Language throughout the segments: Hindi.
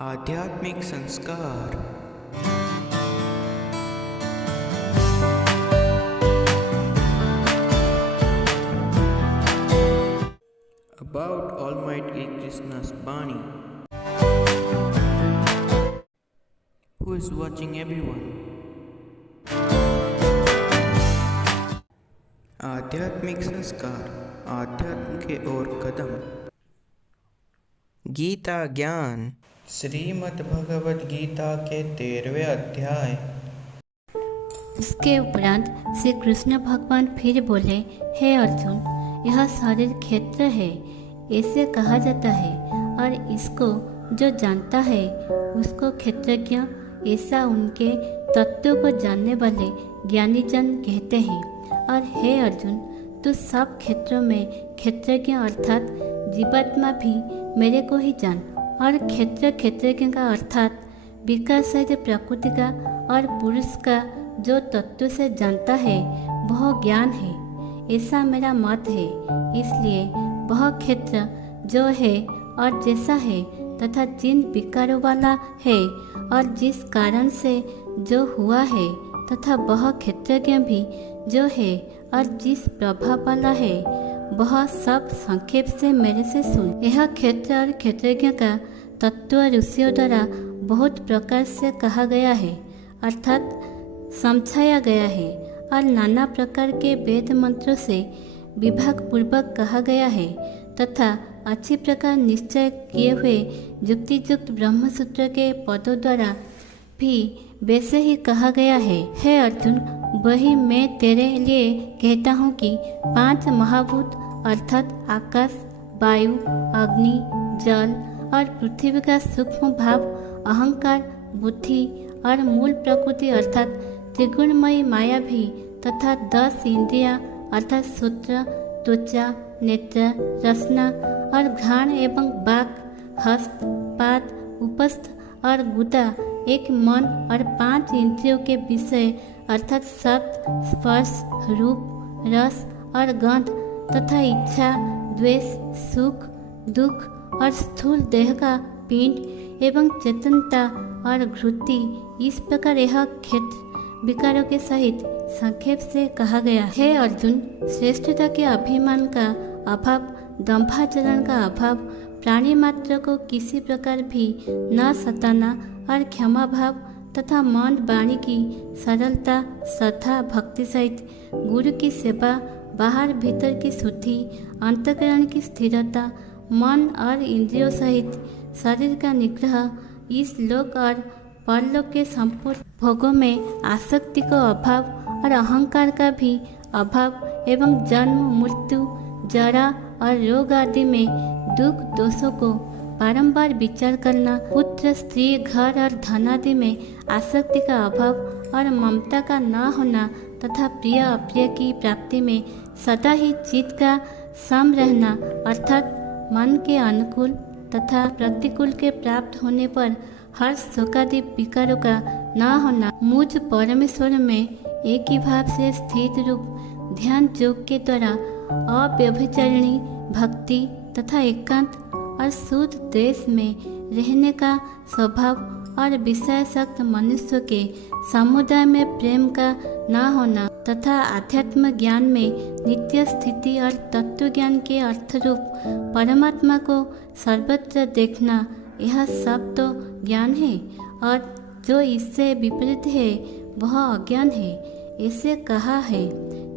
आध्यात्मिक संस्कार। About Almighty Krishna's Bani. Who is watching everyone? आध्यात्मिक संस्कार, आध्यात्म के ओर कदम। गीता ज्ञान। श्रीमद् भगवद गीता के 13वें अध्याय। इसके उपरांत श्री कृष्ण भगवान फिर बोले, हे अर्जुन, यह शरीर क्षेत्र है ऐसे कहा जाता है, और इसको जो जानता है उसको क्षेत्रज्ञ ऐसा उनके तत्व को जानने वाले ज्ञानी जन कहते हैं। और हे अर्जुन, तू सब क्षेत्रों में क्षेत्रज्ञ अर्थात जीवात्मा भी मेरे को ही जान। और क्षेत्रज्ञ का अर्थात विकासशील प्रकृति का और पुरुष का जो तत्व से जानता है वह ज्ञान है, ऐसा मेरा मत है। इसलिए वह क्षेत्र जो है और जैसा है तथा जिन विकारों वाला है और जिस कारण से जो हुआ है, तथा वह क्षेत्रज्ञ भी जो है और जिस प्रभाव वाला है, वह सब संक्षेप से मेरे से सुन। यह क्षेत्र और क्षेत्रज्ञ का तत्व ऋषियों द्वारा बहुत प्रकार से कहा गया है, अर्थात समझाया गया है, और नाना प्रकार के वेद मंत्रों से विभाग पूर्वक कहा गया है, तथा अच्छी प्रकार निश्चय किए हुए युक्तियुक्त ब्रह्मसूत्र के पदों द्वारा भी वैसे ही कहा गया है। हे अर्जुन, वही मैं तेरे लिए कहता हूँ कि 5 महाभूत अर्थात आकाश, वायु, अग्नि, जल और पृथ्वी का सूक्ष्म भाव अहंकार, बुद्धि और मूल प्रकृति अर्थात त्रिगुणमयी माया भी, तथा 10 इंद्रियां अर्थात सूत्र, त्वचा, नेत्र, रसना और घ्राण एवं बाक, हस्त, पाद, उपस्थ और गुदा, एक मन और 5 इंद्रियों के विषय अर्थात शब्द, स्पर्श, रूप, रस और गंध, तथा इच्छा, द्वेष, सुख, दुख और स्थूल देह का पिंड एवं चेतनता और घृति, इस प्रकार यह क्षेत्र विकारों के सहित संक्षेप से कहा गया। हे अर्जुन, श्रेष्ठता के अभिमान का अभाव, दंभाचरण का अभाव, प्राणी मात्र को किसी प्रकार भी न सताना और क्षमा भाव तथा मन वाणी की सरलता, श्रद्धा, भक्ति सहित गुरु की सेवा, बाहर भीतर की शुद्धि, अंतःकरण की स्थिरता, मन और इंद्रियों सहित शरीर का निग्रह, इस लोक और परलोक के संपूर्ण भोगों में आसक्ति को अभाव और अहंकार का भी अभाव एवं जन्म, मृत्यु, जरा और रोग आदि में दुख दोषों को बारंबार विचार करना, पुत्र, स्त्री, घर और धन आदि में आसक्ति का अभाव और ममता का न होना, तथा प्रिय अप्रिय की प्राप्ति में सदा ही चित्त का सम रहना, अर्थात मन के अनुकूल तथा प्रतिकूल के प्राप्त होने पर हर्ष, शोकादि विकारों का न होना, मुझ परमेश्वर में एक ही भाव से स्थित रूप ध्यान योग के द्वारा अव्यभिचारिणी भक्ति तथा एकांत और शुद्ध देश में रहने का स्वभाव, और विषयासक्त मनुष्य के समुदाय में प्रेम का न होना, तथा आध्यात्म ज्ञान में नित्य स्थिति और तत्व ज्ञान के अर्थरूप परमात्मा को सर्वत्र देखना, यह सब तो ज्ञान है, और जो इससे विपरीत है वह अज्ञान है, ऐसे कहा है।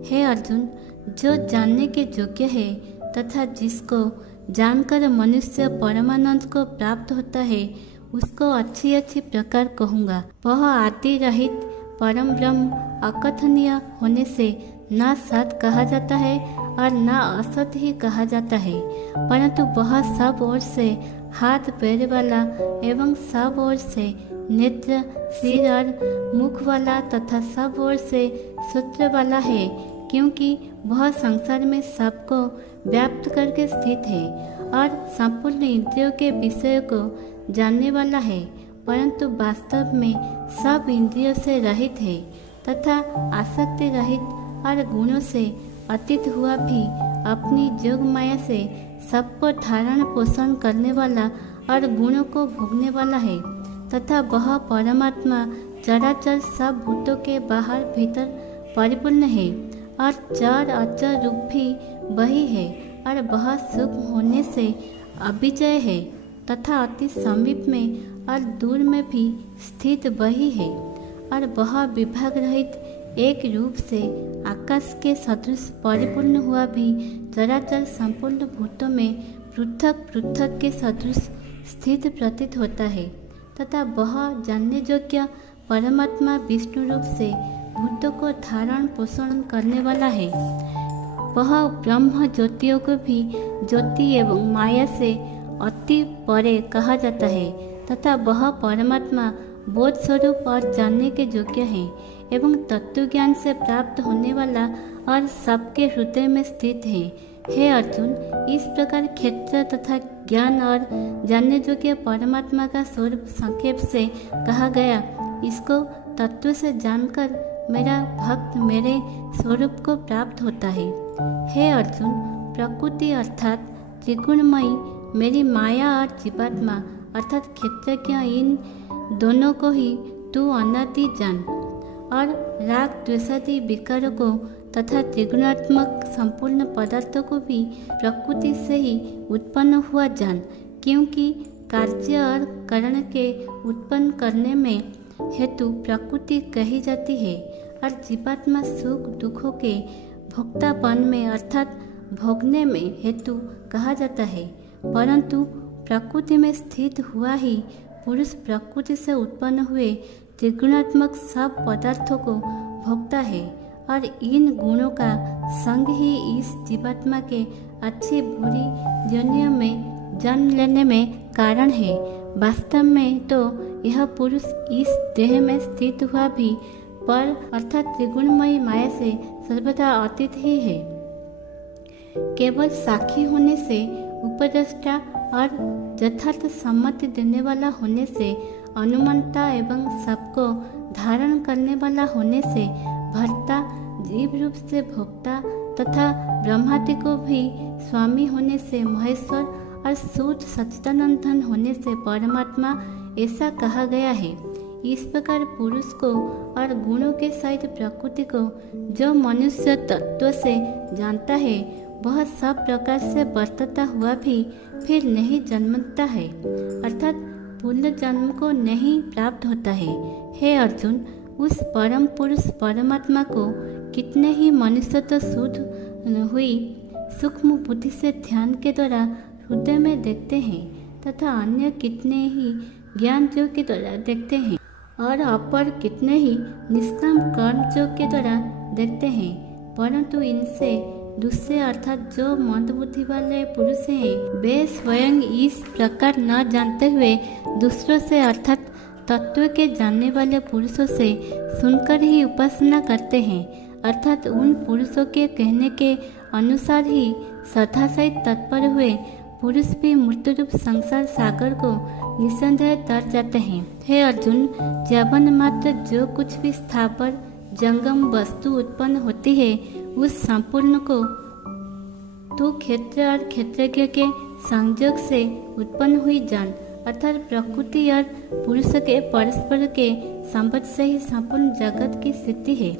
हे अर्जुन, जो जानने के योग्य है तथा जिसको जानकर मनुष्य परमानंद को प्राप्त होता है, उसको अच्छी अच्छी प्रकार कहूँगा। वह आदि रहित परम ब्रह्म अकथनीय होने से न सत कहा जाता है और न असत ही कहा जाता है, परंतु वह सब ओर से हाथ पैर वाला एवं सब ओर से नेत्र, सिर और मुख वाला तथा सब ओर से सूत्र वाला है, क्योंकि वह संसार में सबको व्याप्त करके स्थित है और संपूर्ण इंद्रियों के विषयों को जानने वाला है, परंतु वास्तव में सब इंद्रियों से रहित है तथा आसक्ति रहित और गुणों से अतीत हुआ भी अपनी जोग माया से सबको धारण पोषण करने वाला और गुणों को भोगने वाला है तथा वह परमात्मा चराचर सब भूतों के बाहर भीतर परिपूर्ण है और चर अचर रूप भी वही है और वह सूक्ष्म होने से अविचय है तथा अति समीप में और दूर में भी स्थित वही है और वह विभाग रहित एक रूप से आकाश के सदृश परिपूर्ण हुआ भी चराचर संपूर्ण भूतों में पृथक पृथक के सदृश स्थित प्रतीत होता है तथा वह जानने योग्य परमात्मा विष्णु रूप से भूतों को धारण पोषण करने वाला है। वह ब्रह्म ज्योतियों को भी ज्योति एवं माया से अति परे कहा जाता है तथा वह परमात्मा बोध स्वरूप और जानने के योग्य है एवं तत्व ज्ञान से प्राप्त होने वाला और सबके हृदय में स्थित है। हे अर्जुन, इस प्रकार क्षेत्र तथा ज्ञान और जानने योग्य परमात्मा का स्वरूप संक्षेप से कहा गया। इसको तत्व से जानकर मेरा भक्त मेरे स्वरूप को प्राप्त होता है। हे अर्जुन, प्रकृति अर्थात त्रिगुणमयी मेरी माया और जीवात्मा अर्थात क्षेत्रज्ञ इन दोनों को ही तू अनादि जान और राग द्वेषादि विकारों को तथा त्रिगुणात्मक संपूर्ण पदार्थों को भी प्रकृति से ही उत्पन्न हुआ जान, क्योंकि कार्य और कारण के उत्पन्न करने में हेतु प्रकृति कही जाती है और जीवात्मा सुख दुखों के भोक्तापन में अर्थात भोगने में हेतु कहा जाता है। परंतु प्रकृति में स्थित हुआ ही पुरुष प्रकृति से उत्पन्न हुए त्रिगुणात्मक सब पदार्थों को भोगता है और इन गुणों का संग ही इस जीवात्मा के अच्छी बुरी योनियों में जन्म लेने में कारण है। वास्तव में तो यह पुरुष इस देह में स्थित हुआ भी पर अर्थात त्रिगुणमयी माया से सर्वदा अतीत ही है। केवल साक्षी होने से उपदेष्टा और यथार्थ सम्मति देने वाला होने से अनुमानता एवं सबको धारण करने वाला होने से भर्ता जीव रूप से भोक्ता तथा ब्रह्मादि को भी स्वामी होने से महेश्वर और शुद्ध सच्चिदानंदन होने से परमात्मा ऐसा कहा गया है। इस प्रकार पुरुष को और गुणों के सहित प्रकृति को जो मनुष्य तत्व से जानता है वह सब प्रकार से बरतता हुआ भी फिर नहीं जन्मता है अर्थात पुण्य जन्म को नहीं प्राप्त होता है। हे अर्जुन, उस परम पुरुष परमात्मा को कितने ही मनुष्य तो शुद्ध हुई सूक्ष्म बुद्धि से ध्यान के द्वारा हृदय में देखते हैं तथा अन्य कितने ही ज्ञान योग के द्वारा देखते हैं और अपर कितने ही निष्काम कर्म योग के द्वारा देखते हैं, परंतु इनसे दूसरे अर्थात जो मंदबुद्धि वाले पुरुष हैं वे स्वयं इस प्रकार न जानते हुए दूसरों से अर्थात तत्व के जानने वाले पुरुषों से सुनकर ही उपासना करते हैं अर्थात उन पुरुषों के कहने के अनुसार ही श्रद्धा सहित तत्पर हुए पुरुष भी मृत्यु रूप संसार सागर को निस्संदेह तर जाते हैं। हे अर्जुन, जवन मात्र जो कुछ भी स्थावर जंगम वस्तु उत्पन्न होती है उस संपूर्ण को तू क्षेत्र और क्षेत्रज्ञ के संयोग से उत्पन्न हुई जान अर्थात प्रकृति और पुरुष के परस्पर के संबंध से ही संपूर्ण जगत की स्थिति है।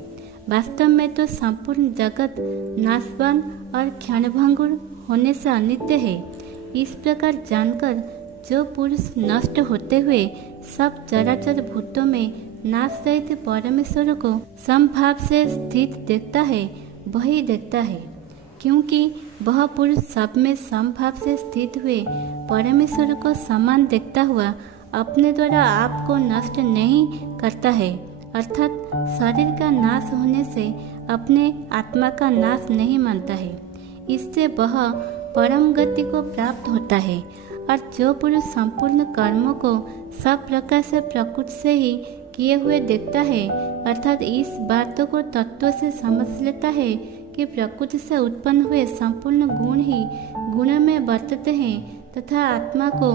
वास्तव में तो संपूर्ण जगत नाशवान और क्षणभंगुर होने से अनित्य है। इस प्रकार जानकर जो पुरुष नष्ट होते हुए सब चराचर भूतों में नाश रहित परमेश्वर को समभाव से स्थित देखता है वही देखता है, क्योंकि वह पुरुष सब में समभाव से स्थित हुए परमेश्वर को समान देखता हुआ अपने द्वारा आप को नष्ट नहीं करता है अर्थात शरीर का नाश होने से अपने आत्मा का नाश नहीं मानता है। इससे वह परम गति को प्राप्त होता है और जो पुरुष संपूर्ण कर्मों को सब प्रकार से प्रकृति से ही किए हुए देखता है अर्थात इस बातों को तत्व से समझ लेता है कि प्रकृति से उत्पन्न हुए संपूर्ण गुण ही गुण में बरतते हैं तथा आत्मा को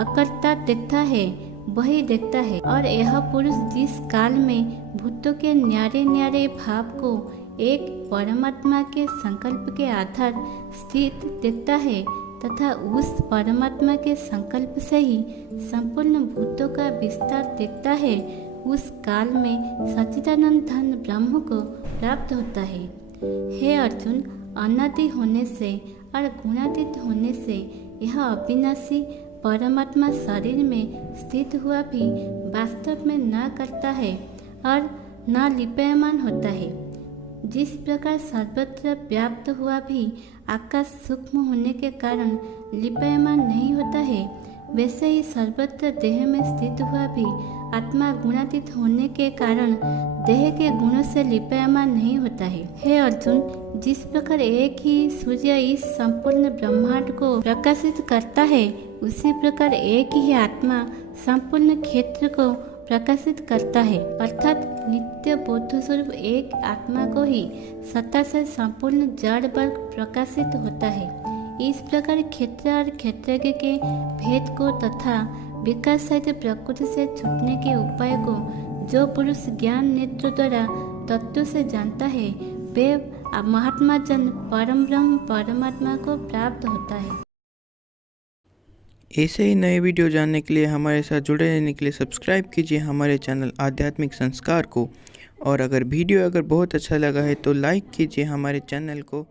अकर्ता देखता है वही देखता है। और यह पुरुष जिस काल में भूतों के न्यारे न्यारे भाव को एक परमात्मा के संकल्प के आधार स्थित देखता है तथा उस परमात्मा के संकल्प से ही संपूर्ण भूतों का विस्तार देखता है, उस काल में सच्चिदानंद धन ब्रह्म को प्राप्त होता है। हे अर्जुन, अनादि होने से और गुणातीत होने से यह अविनाशी परमात्मा शरीर में स्थित हुआ भी वास्तव में न करता है और न लिपायमान होता है। जिस प्रकार सर्वत्र व्याप्त हुआ भी आकाश सूक्ष्म होने के कारण लिपायमान नहीं होता है, वैसे ही सर्वत्र देह में स्थित हुआ भी आत्मा गुणातीत होने के कारण देह के गुणों से लिपायमान नहीं होता है। हे अर्जुन, जिस प्रकार एक ही सूर्य इस संपूर्ण ब्रह्मांड को प्रकाशित करता है, उसी प्रकार एक ही आत्मा संपूर्ण क्षेत्र को प्रकाशित करता है, अर्थात नित्य बौद्ध स्वरूप एक आत्मा को ही सत्ता से संपूर्ण जड़ वर्ग प्रकाशित होता है। इस प्रकार क्षेत्र और क्षेत्रज्ञ के भेद को तथा विकास सहित प्रकृति से छूटने के उपाय को जो पुरुष ज्ञान नेत्र द्वारा तत्व से जानता है, वे महात्मा जन परम ब्रह्म परमात्मा को प्राप्त होता है। ऐसे ही नए वीडियो जानने के लिए हमारे साथ जुड़े रहने के लिए सब्सक्राइब कीजिए हमारे चैनल आध्यात्मिक संस्कार को। और अगर वीडियो बहुत अच्छा लगा है तो लाइक कीजिए हमारे चैनल को।